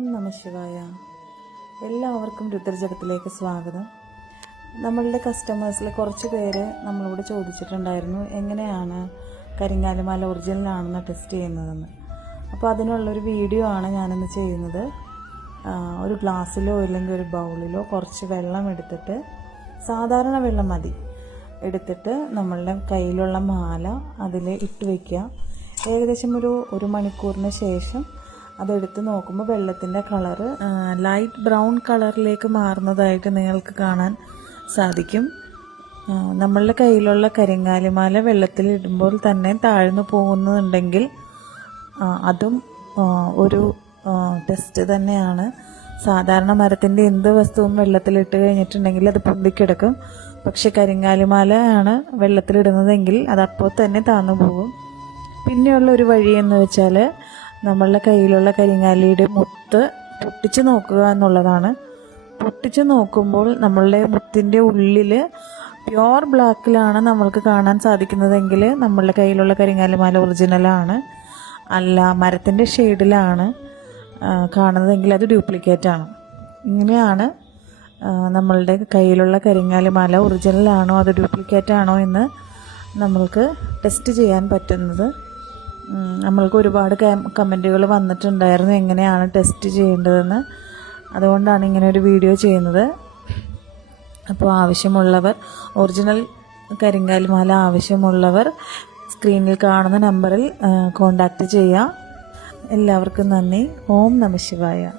ഓം നമ ശിവായ. എല്ലാവർക്കും രുദ്രജപത്തിലേക്ക് സ്വാഗതം. നമ്മളുടെ കസ്റ്റമേഴ്സിൽ കുറച്ച് പേര് നമ്മളോട് ചോദിച്ചിട്ടുണ്ടായിരുന്നു എങ്ങനെയാണ് കരിങ്ങാലിമാല ഒറിജിനലാണെന്ന് ടെസ്റ്റ് ചെയ്യുന്നതെന്ന്. അപ്പോൾ അതിനുള്ളൊരു വീഡിയോ ആണ് ഞാനിന്ന് ചെയ്യുന്നത്. ഒരു ഗ്ലാസ്സിലോ അല്ലെങ്കിൽ ഒരു ബൗളിലോ കുറച്ച് വെള്ളം എടുത്തിട്ട്, സാധാരണ വെള്ളം മതി, എടുത്തിട്ട് നമ്മളുടെ കയ്യിലുള്ള മാല അതിൽ ഇട്ട് വയ്ക്കുക. ഏകദേശം ഒരു മണിക്കൂറിന് ശേഷം അതെടുത്ത് നോക്കുമ്പോൾ വെള്ളത്തിൻ്റെ കളറ് ലൈറ്റ് ബ്രൗൺ കളറിലേക്ക് മാറുന്നതായിട്ട് നിങ്ങൾക്ക് കാണാൻ സാധിക്കും. നമ്മളുടെ കയ്യിലുള്ള കരിങ്ങാലിമാല വെള്ളത്തിലിടുമ്പോൾ തന്നെ താഴ്ന്നു പോകുന്നുണ്ടെങ്കിൽ അതും ഒരു ടെസ്റ്റ് തന്നെയാണ്. സാധാരണ മരത്തിൻ്റെ എന്ത് വസ്തുവും വെള്ളത്തിലിട്ട് കഴിഞ്ഞിട്ടുണ്ടെങ്കിൽ അത് പൊന്തിക്കിടക്കും. പക്ഷെ കരിങ്ങാലിമാലയാണ് വെള്ളത്തിലിടുന്നതെങ്കിൽ അതപ്പോൾ തന്നെ താഴ്ന്നു പോകും. പിന്നെയുള്ള ഒരു വഴി എന്ന് വെച്ചാൽ നമ്മളുടെ കയ്യിലുള്ള കരിങ്ങാലിയുടെ മുത്ത് പൊട്ടിച്ച് നോക്കുക എന്നുള്ളതാണ്. പൊട്ടിച്ച് നോക്കുമ്പോൾ നമ്മളുടെ മുത്തിൻ്റെ ഉള്ളിൽ പ്യുവർ ബ്ലാക്കിലാണ് നമ്മൾക്ക് കാണാൻ സാധിക്കുന്നതെങ്കിൽ നമ്മളുടെ കയ്യിലുള്ള കരിങ്ങാലിമാല ഒറിജിനലാണ്. അല്ല മരത്തിൻ്റെ ഷെയ്ഡിലാണ് കാണുന്നതെങ്കിൽ അത് ഡ്യൂപ്ലിക്കേറ്റാണ്. ഇങ്ങനെയാണ് നമ്മളുടെ കയ്യിലുള്ള കരിങ്ങാലിമാല ഒറിജിനലാണോ അത് ഡ്യൂപ്ലിക്കേറ്റാണോ എന്ന് നമ്മൾക്ക് ടെസ്റ്റ് ചെയ്യാൻ പറ്റുന്നത്. നമ്മൾക്ക് ഒരുപാട് കമൻറ്റുകൾ വന്നിട്ടുണ്ടായിരുന്നു എങ്ങനെയാണ് ടെസ്റ്റ് ചെയ്യേണ്ടതെന്ന്. അതുകൊണ്ടാണ് ഇങ്ങനെ ഒരു വീഡിയോ ചെയ്യുന്നത്. അപ്പോൾ ആവശ്യമുള്ളവർ, ഒറിജിനൽ കരിങ്ങാലിമാല ആവശ്യമുള്ളവർ സ്ക്രീനിൽ കാണുന്ന നമ്പറിൽ കോൺടാക്റ്റ് ചെയ്യുക. എല്ലാവർക്കും നന്ദി. ഓം നമ ശിവായ.